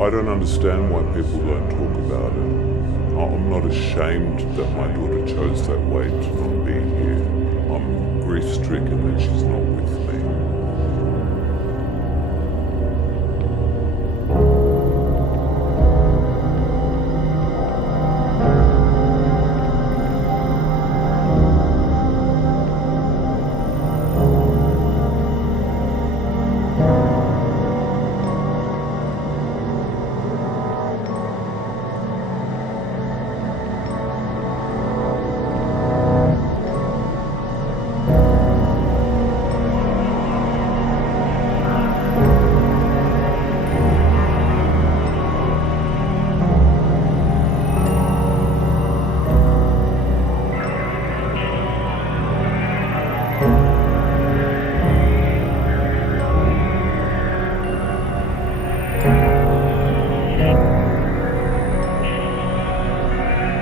I don't understand why people don't talk about it. I'm not ashamed that my daughter chose that way to not be here. I'm grief-stricken that she's not with me.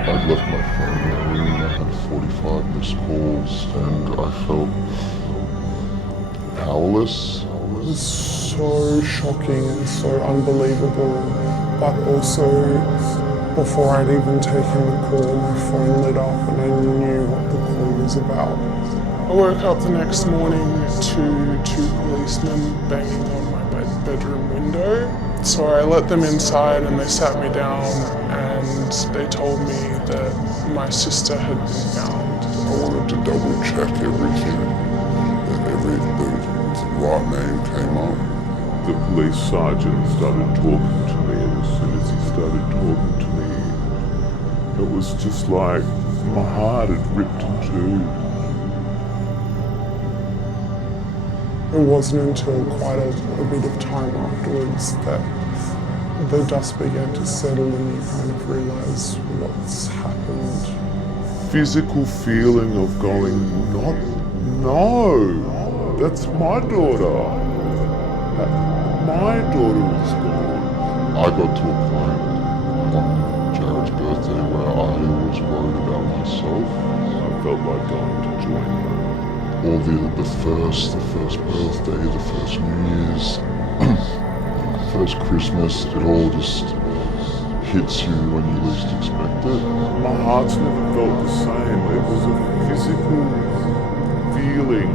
I'd left my phone ringing, I had 45 missed calls, and I felt powerless. It was so shocking and so unbelievable, but also before I'd even taken the call, my phone lit up and I knew what the call was about. I woke up the next morning to two policemen banging on my bedroom window. So I let them inside and they sat me down and they told me that my sister had been found. I wanted to double check everything, that the right name came up. The police sergeant started talking to me, and as soon as he started talking to me, it was just like my heart had ripped in two. It wasn't until quite a bit of time afterwards that the dust began to settle and you kind of realise what's happened. Physical feeling of going, no, that's my daughter. My daughter is gone. I got to a point on Jared's birthday where I was worried about myself. I felt like going to join her. All the first birthday, the first New Year's, first Christmas, it all just hits you when you least expect it. My heart's never felt the same. It was a physical feeling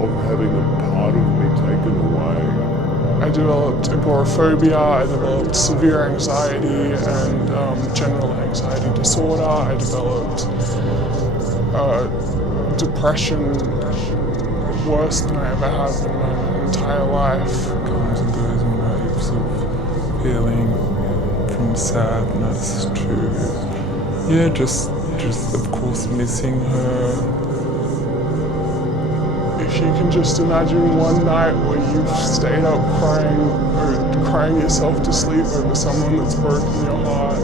of having a part of me taken away. I developed agoraphobia, I developed severe anxiety and general anxiety disorder. I developed depression worse than I ever have in my entire life. Comes and goes in waves of feeling, from sadness to, just of course missing her. If you can just imagine one night where you've stayed up crying yourself to sleep over someone that's broken your heart,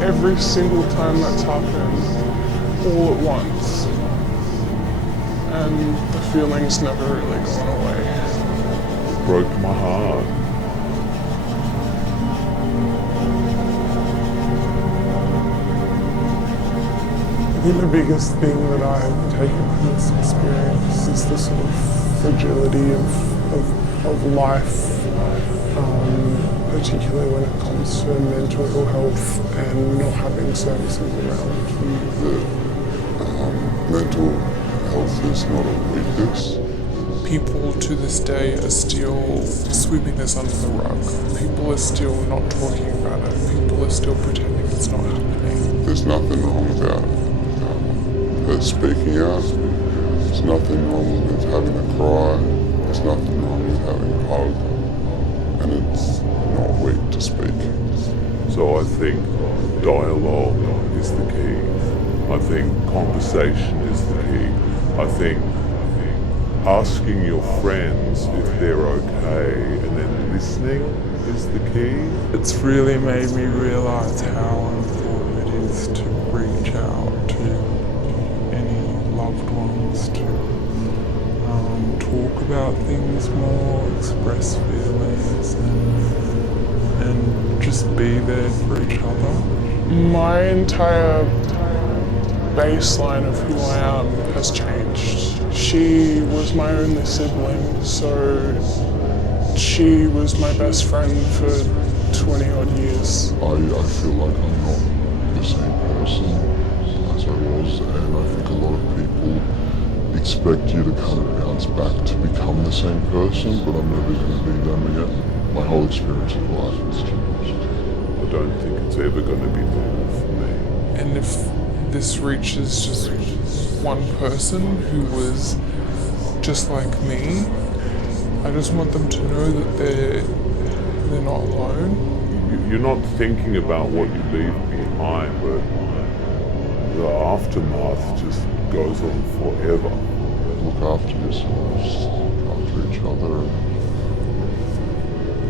every single time that's happened, all at once. And the feeling's never really gone away. It broke my heart. I think the biggest thing that I've taken from this experience is the sort of fragility of life, particularly when it comes to mental ill health and not having services around you. Mental health is not a weakness. People to this day are still sweeping this under the rug. People are still not talking about it. People are still pretending it's not happening. There's nothing wrong about her speaking out. There's nothing wrong with having a cry. There's nothing wrong with having a hug. And it's not weak to speak. So I think dialogue is the key. I think conversation is the key. I think asking your friends if they're okay and then listening is the key. It's really made me realise how important it is to reach out to any loved ones, to talk about things more, express feelings, and just be there for each other. My entire baseline of who I am has changed. She was my only sibling, so she was my best friend for 20 odd years. I feel like I'm not the same person as I was, and I think a lot of people expect you to kind of bounce back to become the same person, but I'm never going to be them again. My whole experience of life has changed. I don't think it's ever going to be normal for me. And if this reaches just one person who was just like me, I just want them to know that they're not alone. You're not thinking about what you leave behind, but the aftermath just goes on forever. Look after yourselves, look after each other.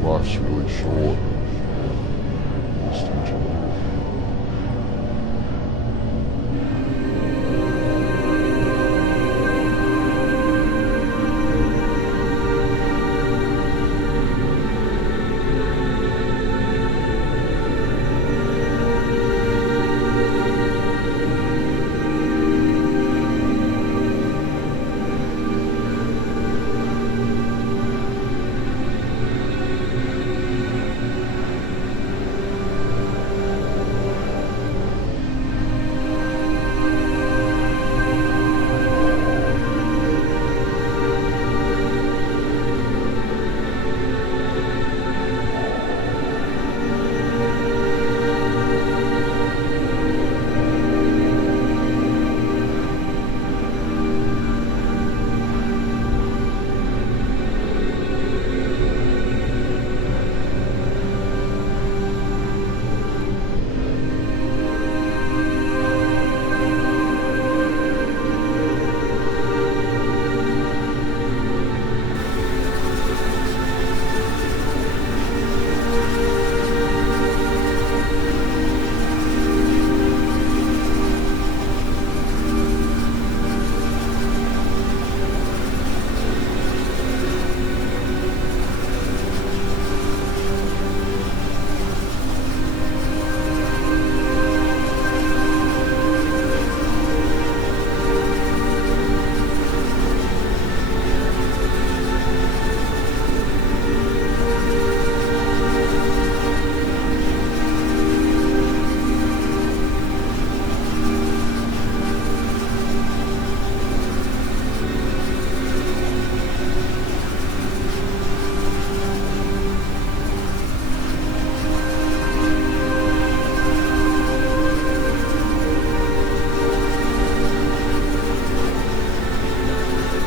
Life's really short. Just enjoy it.